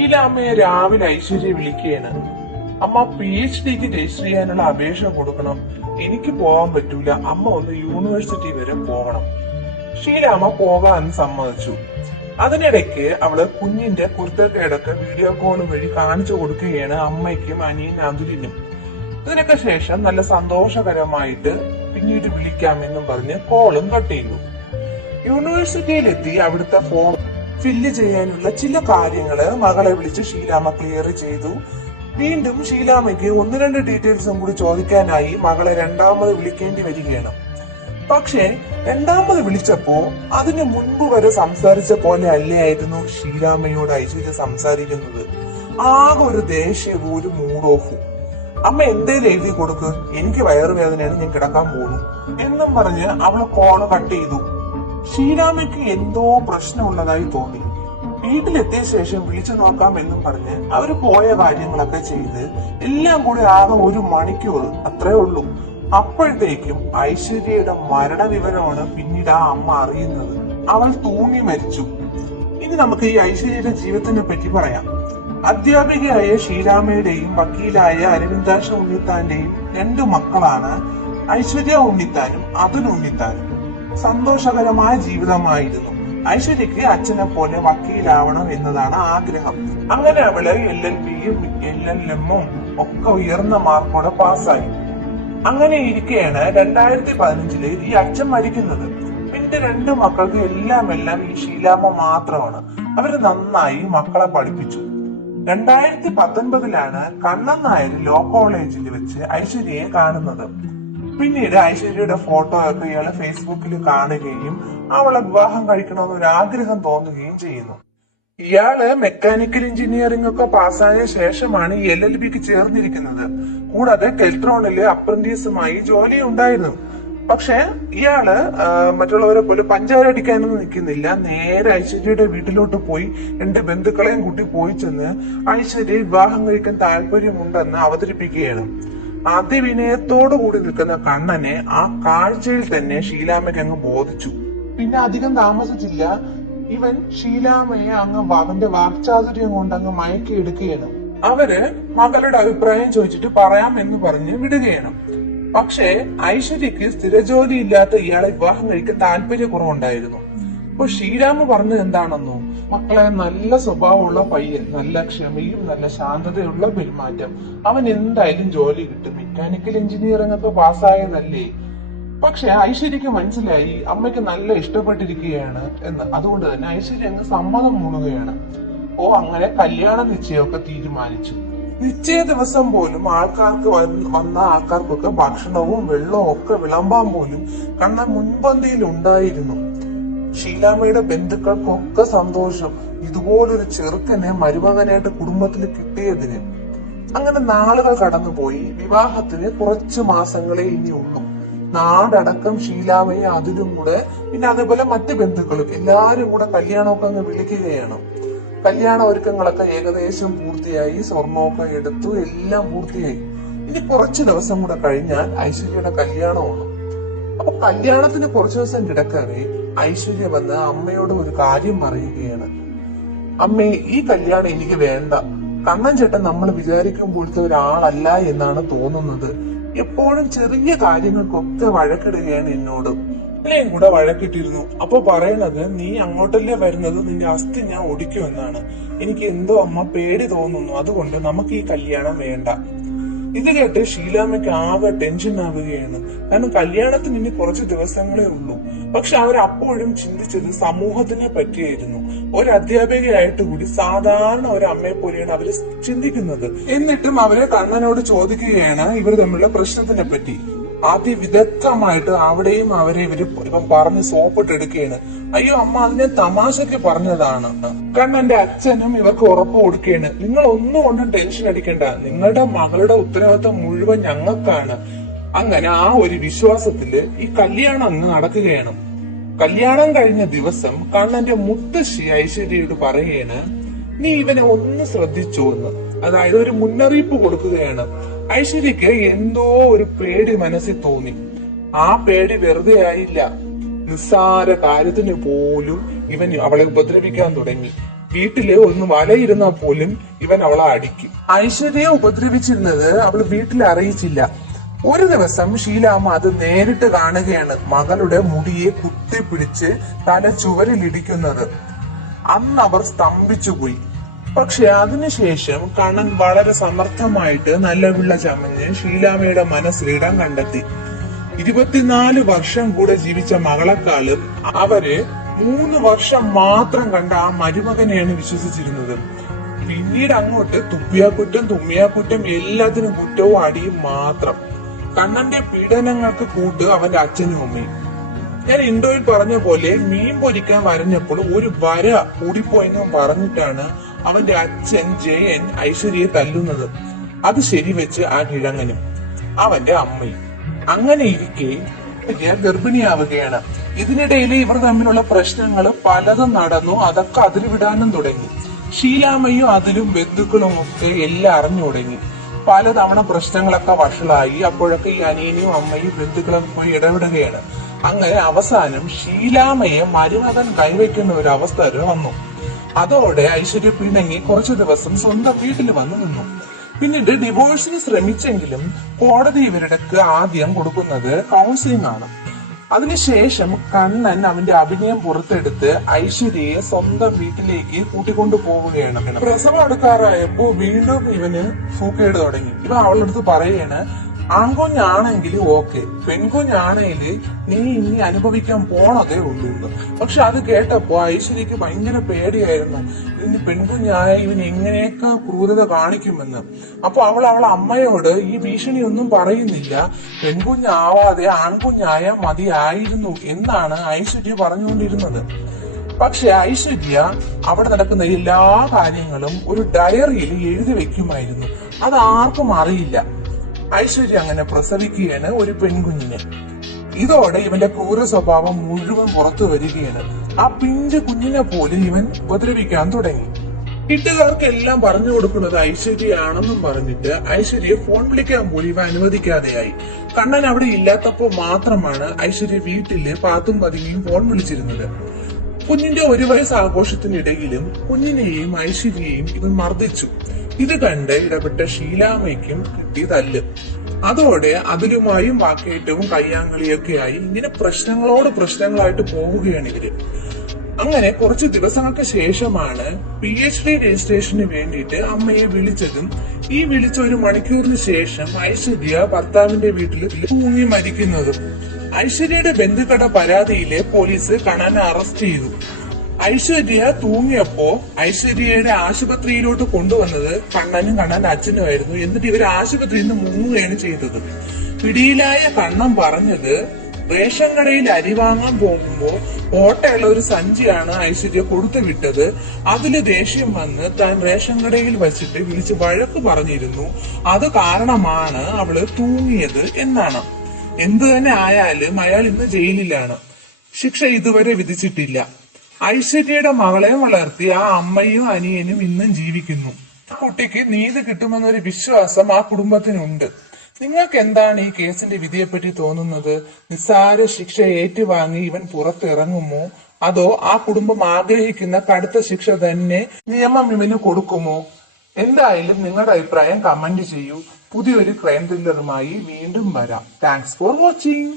ഷീലാമ്മയെ രാവിലെ ഐശ്വര്യ വിളിക്കുകയാണ്. അമ്മ PhDക്ക് രജിസ്റ്റർ ചെയ്യാനുള്ള അപേക്ഷ കൊടുക്കണം. എനിക്ക് പോകാൻ പറ്റൂല, അമ്മ ഒന്ന് യൂണിവേഴ്സിറ്റി വരെ പോകണം. ഷീലാമ്മ പോകാൻ സമ്മതിച്ചു. അതിനിടയ്ക്ക് അവള് കുഞ്ഞിന്റെ കുരുത്തക്കേടൊക്കെ വീഡിയോ കോൾ വഴി കാണിച്ചു കൊടുക്കുകയാണ് അമ്മയ്ക്കും അനിയൻ അതുലിനും. ഇതിനൊക്കെ ശേഷം നല്ല സന്തോഷകരമായിട്ട് പിന്നീട് വിളിക്കാമെന്നും പറഞ്ഞ് കോളും കട്ട് ചെയ്തു. യൂണിവേഴ്സിറ്റിയിലെത്തി അവിടുത്തെ ഫോം ഫില്ല് ചെയ്യാനുള്ള ചില കാര്യങ്ങള് മകളെ വിളിച്ച് ഷീലാമ്മ ക്ലിയർ ചെയ്തു. വീണ്ടും ഷീലാമ്മയ്ക്ക് ഒന്ന് രണ്ട് ഡീറ്റെയിൽസും കൂടി ചോദിക്കാനായി മകളെ രണ്ടാമത് വിളിക്കേണ്ടി വരികയാണ്. പക്ഷെ രണ്ടാമത് വിളിച്ചപ്പോ അതിനു മുൻപ് വരെ സംസാരിച്ച പോലെ അല്ലായിരുന്നു ഷീലാമ്മയോട് ഐശ്വര്യ സംസാരിക്കുന്നത്. ആകെ ഒരു ദേഷ്യവും ഒരു മൂഡ് ഓഫും. അമ്മ എന്തേലും എഴുതി കൊടുക്ക്, എനിക്ക് വയറുവേദനയാണ്, ഞാൻ കിടക്കാൻ പോകുന്നു എന്നും പറഞ്ഞ് അവള് കോള് കട്ട് ചെയ്തു. ഷീലാമ്മയ്ക്ക് എന്തോ പ്രശ്നമുള്ളതായി തോന്നി. വീട്ടിലെത്തിയ ശേഷം വിളിച്ചു നോക്കാം എന്നും പറഞ്ഞ് അവര് പോയ കാര്യങ്ങളൊക്കെ ചെയ്ത് എല്ലാം കൂടി ആകെ ഒരു മണിക്കൂർ അത്രേ ഉള്ളൂ. അപ്പോഴത്തേക്കും ഐശ്വര്യയുടെ മരണവിവരമാണ് പിന്നീട് ആ അമ്മ അറിയുന്നത്. അവൾ തൂങ്ങി മരിച്ചു. ഇനി നമുക്ക് ഈ ഐശ്വര്യയുടെ ജീവിതത്തിനെ പറ്റി പറയാം. അധ്യാപികയായ ഷീലാമ്മയുടെയും വക്കീലായ അരവിന്ദാക്ഷ ഉണ്ണിത്താന്റെയും 2 മക്കളാണ് ഐശ്വര്യ ഉണ്ണിത്താനും അതുൽ ഉണ്ണിത്താനും. സന്തോഷകരമായ ജീവിതമായിരുന്നു. ഐശ്വര്യക്ക് അച്ഛനെ പോലെ വക്കീലാവണം എന്നതാണ് ആഗ്രഹം. അങ്ങനെ അവള് LLBയും LLMും ഒക്കെ ഉയർന്ന മാർക്കോടെ പാസ്സായി. അങ്ങനെ ഇരിക്കെയാണ് 2015 ഈ അച്ഛൻ മരിക്കുന്നത്. പിന്നെ 2 മക്കൾക്ക് എല്ലാം ഈ ഷീലാമ്മ മാത്രമാണ്. അവര് നന്നായി മക്കളെ പഠിപ്പിച്ചു. 2019 കണ്ണൻ നായർ ലോ കോളേജിൽ വെച്ച് ഐശ്വര്യയെ കാണുന്നത്. പിന്നീട് ഐശ്വര്യയുടെ ഫോട്ടോ ഒക്കെ ഇയാള് ഫേസ്ബുക്കിൽ കാണുകയും അവളെ വിവാഹം കഴിക്കണമെന്ന് ഒരു ആഗ്രഹം തോന്നുകയും ചെയ്യുന്നു. ഇയാള് മെക്കാനിക്കൽ എഞ്ചിനീയറിംഗ് ഒക്കെ പാസ്സായ ശേഷമാണ് ഈ LLBക്ക് ചേർന്നിരിക്കുന്നത്. കൂടാതെ കെൽട്രോണില് അപ്രന്റീസുമായി ജോലി ഉണ്ടായിരുന്നു. പക്ഷെ ഇയാള് മറ്റുള്ളവരെ പോലെ പഞ്ചാരടിക്കാനൊന്നും നിൽക്കുന്നില്ല. നേരെ ഐശ്വര്യയുടെ വീട്ടിലോട്ട് പോയി 2 ബന്ധുക്കളെയും കൂട്ടി പോയി ചെന്ന് ഐശ്വര്യ വിവാഹം കഴിക്കാൻ താല്പര്യമുണ്ടെന്ന് അവതരിപ്പിക്കുകയാണ്. അതിവിനയത്തോടു കൂടി നിൽക്കുന്ന കണ്ണനെ ആ കാഴ്ചയിൽ തന്നെ ഷീലാമ്മയ്ക്ക് അങ്ങ് ബോധിച്ചു. പിന്നെ അധികം താമസിച്ചില്ല, ഇവൻ ഷീലാമ്മയെ അങ്ങ് അവന്റെ വാക്ചാതുര്യം കൊണ്ട് അങ്ങ് മയക്കിയെടുക്കുകയാണ്. അവര് മകളുടെ അഭിപ്രായം ചോദിച്ചിട്ട് പറയാം എന്ന് പറഞ്ഞ് വിടുകയാണ്. പക്ഷേ ഐശ്വര്യക്ക് സ്ഥിരജോലി ഇല്ലാത്ത ഇയാളെ വിവാഹം കഴിക്കാൻ താല്പര്യക്കുറവുണ്ടായിരുന്നു. അപ്പൊ ഷീലാമ്മ പറഞ്ഞത് എന്താണെന്നോ, മക്കളെ നല്ല സ്വഭാവമുള്ള പയ്യൻ, നല്ല ക്ഷമയും നല്ല ശാന്തതയുള്ള പെരുമാറ്റം, അവൻ എന്തായാലും ജോലി കിട്ടും, മെക്കാനിക്കൽ എഞ്ചിനീയറിംഗ് ഒക്കെ പാസ്സായതല്ലേ. പക്ഷെ ഐശ്വര്യക്ക് മനസ്സിലായി അമ്മയ്ക്ക് നല്ല ഇഷ്ടപ്പെട്ടിരിക്കുകയാണ് എന്ന്. അതുകൊണ്ട് തന്നെ ഐശ്വര്യ അങ്ങ് സമ്മതം മൂളുകയാണ്. അങ്ങനെ കല്യാണ നിശ്ചയമൊക്കെ തീരുമാനിച്ചു. നിശ്ചയ ദിവസം പോലും വന്ന ആൾക്കാർക്കൊക്കെ ഭക്ഷണവും വെള്ളവും ഒക്കെ വിളമ്പാൻ പോലും കണ്ണൻ മുൻപന്തിയിൽ ഉണ്ടായിരുന്നു. ഷീലാമ്മയുടെ ബന്ധുക്കൾക്കൊക്കെ സന്തോഷം, ഇതുപോലൊരു ചെറുക്കനെ മരുമകനായിട്ട് കുടുംബത്തിൽ കിട്ടിയതിന്. അങ്ങനെ നാളുകൾ കടന്നുപോയി. വിവാഹത്തിന് കുറച്ചു മാസങ്ങളെ ഇനിയുള്ളൂ. നാടടക്കം ഷീലാമ്മയെ അതിലും കൂടെ പിന്നെ അതേപോലെ മറ്റു ബന്ധുക്കളും എല്ലാരും കൂടെ കല്യാണമൊക്കെ അങ്ങ് വിളിക്കുകയാണ്. കല്യാണ ഒരുക്കങ്ങളൊക്കെ ഏകദേശം പൂർത്തിയായി, സ്വർണ്ണമൊക്കെ എടുത്തു, എല്ലാം പൂർത്തിയായി. ഇനി കുറച്ചു ദിവസം കൂടെ കഴിഞ്ഞാൽ ഐശ്വര്യയുടെ കല്യാണമാണ്. അപ്പൊ കല്യാണത്തിന് കുറച്ചു ദിവസം കിടക്കവേ ഐശ്വര്യ വന്ന് അമ്മയോട് ഒരു കാര്യം പറയുകയാണ്. അമ്മേ, ഈ കല്യാണം എനിക്ക് വേണ്ട. കണ്ണൻ ചേട്ടൻ നമ്മൾ വിചാരിക്കുമ്പോഴത്തെ ഒരാളല്ല എന്നാണ് തോന്നുന്നത്. എപ്പോഴും ചെറിയ കാര്യങ്ങൾക്കൊക്കെ വഴക്കിടുകയാണ് എന്നോട്. ഇളയും കൂടെ വഴക്കിട്ടിരുന്നു. അപ്പൊ പറയണത്, നീ അങ്ങോട്ടല്ലേ വരുന്നത്, നിന്റെ അസ്ഥി ഞാൻ ഒടിക്കുമെന്നാണ്. എനിക്ക് എന്തോ അമ്മ പേടി തോന്നുന്നു, അതുകൊണ്ട് നമുക്ക് ഈ കല്യാണം വേണ്ട. ഇത് കേട്ട് ഷീലാമ്മയ്ക്ക് ആകെ ടെൻഷൻ ആവുകയാണ്. കാരണം കല്യാണത്തിന് ഇനി കുറച്ച് ദിവസങ്ങളേ ഉള്ളൂ. പക്ഷെ അവരപ്പോഴും ചിന്തിച്ചത് സമൂഹത്തിനെ പറ്റിയായിരുന്നു. ഒരു അധ്യാപികയായിട്ട് കൂടി സാധാരണ ഒരു അമ്മയെ പോലെയാണ് അവര് ചിന്തിക്കുന്നത്. എന്നിട്ടും അവരെ കണ്ണനോട് ചോദിക്കുകയാണ് ഇവർ തമ്മിലുള്ള പ്രശ്നത്തിനെ പറ്റി. അതിവിദഗ്ധമായിട്ട് അവിടെയും ഇവൻ പറഞ്ഞ് സോപ്പിട്ടെടുക്കുകയാണ്. അയ്യോ അമ്മ, അതിനെ തമാശക്ക് പറഞ്ഞതാണ്. കണ്ണന്റെ അച്ഛനും ഇവർക്ക് ഉറപ്പ് കൊടുക്കുകയാണ്, നിങ്ങൾ ഒന്നും കൊണ്ടും ടെൻഷൻ അടിക്കണ്ട, നിങ്ങളുടെ മകളുടെ ഉത്തരവാദിത്വം മുഴുവൻ ഞങ്ങൾക്കാണ്. അങ്ങനെ ആ ഒരു വിശ്വാസത്തില് ഈ കല്യാണം അങ്ങ് നടക്കുകയാണ്. കല്യാണം കഴിഞ്ഞ ദിവസം കണ്ണന്റെ മുത്തശ്ശി ഐശ്വര്യയോട് പറയുകയാണ്, നീ ഇവനെ ഒന്ന് ശ്രദ്ധിച്ചോ എന്ന്. അതായത് ഒരു മുന്നറിയിപ്പ് കൊടുക്കുകയാണ്. ഐശ്വര്യക്ക് എന്തോ ഒരു പേടി മനസ്സിൽ തോന്നി. ആ പേടി വെറുതെ ആയില്ല. നിസ്സാര കാര്യത്തിന് പോലും ഇവൻ അവളെ ഉപദ്രവിക്കാൻ തുടങ്ങി. വീട്ടില് ഒന്ന് വലയിരുന്നാ പോലും ഇവൻ അവളെ അടിക്കും. ഐശ്വര്യയെ ഉപദ്രവിച്ചിരുന്നത് അവള് വീട്ടിൽ അറിയിച്ചില്ല. ഒരു ദിവസം ഷീലാമ്മ അത് നേരിട്ട് കാണുകയാണ്, മകളുടെ മുടിയെ കുത്തിപ്പിടിച്ച് തല ചുവരിലിടിക്കുന്നത്. അന്ന് അവർ സ്തംഭിച്ചുപോയി. പക്ഷെ അതിനുശേഷം കണ്ണൻ വളരെ സമർത്ഥമായിട്ട് നല്ല പിള്ള ചമഞ്ഞ് ഷീലാമ്മയുടെ മനസ്സിൽ ഇടം കണ്ടെത്തി. 24 വർഷം കൂടെ ജീവിച്ച മകളെക്കാളും അവര് 3 വർഷം മാത്രം കണ്ട ആ മരുമകനെയാണ് വിശ്വസിച്ചിരുന്നത്. പിന്നീട് അങ്ങോട്ട് തുപ്പിയാക്കുറ്റം തുമ്മിയാക്കുറ്റം എല്ലാത്തിനും കുറ്റവും അടിയും മാത്രം. കണ്ണന്റെ പീഡനങ്ങൾക്ക് കൂട്ട് അവന്റെ അച്ഛനും അമ്മയും. ഞാൻ ഇൻഡോയിൽ പറഞ്ഞ പോലെ മീൻ പൊരിക്കാൻ വരഞ്ഞപ്പോൾ ഒരു വര കൂടിപ്പോയെന്നും പറഞ്ഞിട്ടാണ് അവന്റെ അച്ഛൻ ജയൻ ഐശ്വര്യയെ തല്ലുന്നത്. അത് ശരിവെച്ച് ആ കിഴങ്ങനും അവന്റെ അമ്മയും. അങ്ങനെ ഇരിക്കെ ഗർഭിണിയാവുകയാണ്. ഇതിനിടയിൽ ഇവർ തമ്മിലുള്ള പ്രശ്നങ്ങൾ പലതും നടന്നു. അതൊക്കെ അതിൽ വിടാനും തുടങ്ങി. ഷീലാമ്മയും അതിലും ബന്ധുക്കളും ഒക്കെ എല്ലാം അറിഞ്ഞു തുടങ്ങി. പലതവണ പ്രശ്നങ്ങളൊക്കെ വഷളായി. അപ്പോഴൊക്കെ ഈ അനിയനും അമ്മയും ബന്ധുക്കളൊക്കെ പോയി ഇടപെടുകയാണ്. അങ്ങനെ അവസാനം ഷീലാമ്മയെ മരുമകൻ കൈവയ്ക്കുന്ന ഒരു അവസ്ഥ വന്നു. അതോടെ ഐശ്വര്യ പിണങ്ങി കുറച്ചു ദിവസം സ്വന്തം വീട്ടിൽ വന്നു നിന്നു. പിന്നീട് ഡിവോഴ്സിന് ശ്രമിച്ചെങ്കിലും കോടതി ഇവരുടെക്ക് ആദ്യം കൊടുക്കുന്നത് കൗൺസിലിംഗ് ആണ്. അതിനുശേഷം കണ്ണൻ അവന്റെ അഭിനയം പുറത്തെടുത്ത് ഐശ്വര്യയെ സ്വന്തം വീട്ടിലേക്ക് കൂട്ടിക്കൊണ്ടു പോവുകയാണ്. പ്രസവം അടുക്കാറായപ്പോ വീണ്ടും ഇവന് സൂക്കേട് തുടങ്ങി. ഇവ അവളുടെ അടുത്ത് പറയാണ്, ആൺകുഞ്ഞാണെങ്കിൽ ഓക്കെ, പെൺകുഞ്ഞാണെങ്കിൽ നീ ഇനി അനുഭവിക്കാൻ പോണതേ ഉള്ളൂ. പക്ഷെ അത് കേട്ടപ്പോ ഐശ്വര്യക്ക് ഭയങ്കര പേടിയായിരുന്നു. ഇനി പെൺകുഞ്ഞായ ഇവൻ എങ്ങനെയൊക്കെ ക്രൂരത കാണിക്കുമെന്ന്. അപ്പൊ അവൾ അവളെ അമ്മയോട് ഈ ഭീഷണി ഒന്നും പറയുന്നില്ല, പെൺകുഞ്ഞാവാതെ ആൺകുഞ്ഞായ മതിയായിരുന്നു എന്നാണ് ഐശ്വര്യ പറഞ്ഞുകൊണ്ടിരുന്നത്. പക്ഷെ ഐശ്വര്യ അവിടെ നടക്കുന്ന എല്ലാ കാര്യങ്ങളും ഒരു ഡയറിയിൽ എഴുതി വെക്കുമായിരുന്നു. അത് ആർക്കും അറിയില്ല. ഐശ്വര്യ അങ്ങനെ പ്രസവിക്കുകയാണ് ഒരു പെൺകുഞ്ഞിനെ. ഇതോടെ ഇവന്റെ ക്രൂര സ്വഭാവം മുഴുവൻ പുറത്തു വരികയാണ്. ആ പിഞ്ചു കുഞ്ഞിനെ പോലും ഇവൻ ഉപദ്രവിക്കാൻ തുടങ്ങി. വീട്ടുകാർക്കെല്ലാം പറഞ്ഞു കൊടുക്കുന്നത് ഐശ്വര്യയാണെന്നും പറഞ്ഞിട്ട് ഐശ്വര്യയെ ഫോൺ വിളിക്കാൻ പോലും ഇവ അനുവദിക്കാതെയായി. കണ്ണൻ അവിടെ ഇല്ലാത്തപ്പോ മാത്രമാണ് ഐശ്വര്യ വീട്ടില് പാത്തും പതുങ്ങിയും ഫോൺ വിളിച്ചിരുന്നത്. കുഞ്ഞിന്റെ 1 വയസ്സ് ആഘോഷത്തിനിടയിലും കുഞ്ഞിനെയും ഐശ്വര്യയെയും ഇവൻ മർദ്ദിച്ചു. ഇത് കണ്ട് ഇടപെട്ട ഷീലാമ്മയ്ക്കും കിട്ടി തല്ല്. അതോടെ അതിലുമായും വാക്കേറ്റവും കയ്യാങ്കളിയൊക്കെയായി ഇങ്ങനെ പ്രശ്നങ്ങളായിട്ട് പോവുകയാണ് ഇവര്. അങ്ങനെ കുറച്ച് ദിവസങ്ങൾക്ക് ശേഷമാണ് PhD രജിസ്ട്രേഷന് വേണ്ടിയിട്ട് അമ്മയെ വിളിച്ചതും. ഈ വിളിച്ച 1 മണിക്കൂറിന് ശേഷം ഐശ്വര്യ ഭർത്താവിന്റെ വീട്ടിൽ തൂങ്ങി മരിക്കുന്നതും. ഐശ്വര്യയുടെ ബന്ധുക്കളുടെ പരാതിയിലെ പോലീസ് കണ്ണനെ അറസ്റ്റ് ചെയ്തു. ഐശ്വര്യ തൂങ്ങിയപ്പോ ഐശ്വര്യയുടെ ആശുപത്രിയിലോട്ട് കൊണ്ടുവന്നത് കണ്ണനും കണ്ണന്റെ അച്ഛനുമായിരുന്നു. എന്നിട്ട് ഇവർ ആശുപത്രിയിൽ നിന്ന് മുങ്ങുകയാണ് ചെയ്തത്. പിടിയിലായ കണ്ണൻ പറഞ്ഞത് റേഷൻ കടയിൽ അരി വാങ്ങാൻ പോകുമ്പോ ഓട്ടയുള്ള ഒരു സഞ്ചിയാണ് ഐശ്വര്യ കൊടുത്തു വിട്ടത്. അതില് ദേഷ്യം വന്ന് താൻ റേഷൻ കടയിൽ വച്ചിട്ട് വിളിച്ച് വഴക്ക് പറഞ്ഞിരുന്നു. അത് കാരണമാണ് അവള് തൂങ്ങിയത് എന്നാണ്. എന്തു തന്നെ ആയാലും അയാൾ ഇന്ന് ജയിലിലാണ്. ശിക്ഷ ഇതുവരെ വിധിച്ചിട്ടില്ല. ഐശ്വര്യയുടെ മകളെ വളർത്തി ആ അമ്മയും അനിയനും ഇന്നും ജീവിക്കുന്നു. ആ കുട്ടിക്ക് നീതി കിട്ടുമെന്നൊരു വിശ്വാസം ആ കുടുംബത്തിനുണ്ട്. നിങ്ങൾക്ക് എന്താണ് ഈ കേസിന്റെ വിധിയെപ്പറ്റി തോന്നുന്നത്? നിസ്സാര ശിക്ഷ ഏറ്റുവാങ്ങി ഇവൻ പുറത്തിറങ്ങുമോ, അതോ ആ കുടുംബം ആഗ്രഹിക്കുന്ന കടുത്ത ശിക്ഷ തന്നെ നിയമം ഇവന് കൊടുക്കുമോ? എന്തായാലും നിങ്ങളുടെ അഭിപ്രായം കമന്റ് ചെയ്യൂ. പുതിയൊരു ക്രൈം ത്രില്ലറുമായി വീണ്ടും വരാം. Thanks for watching.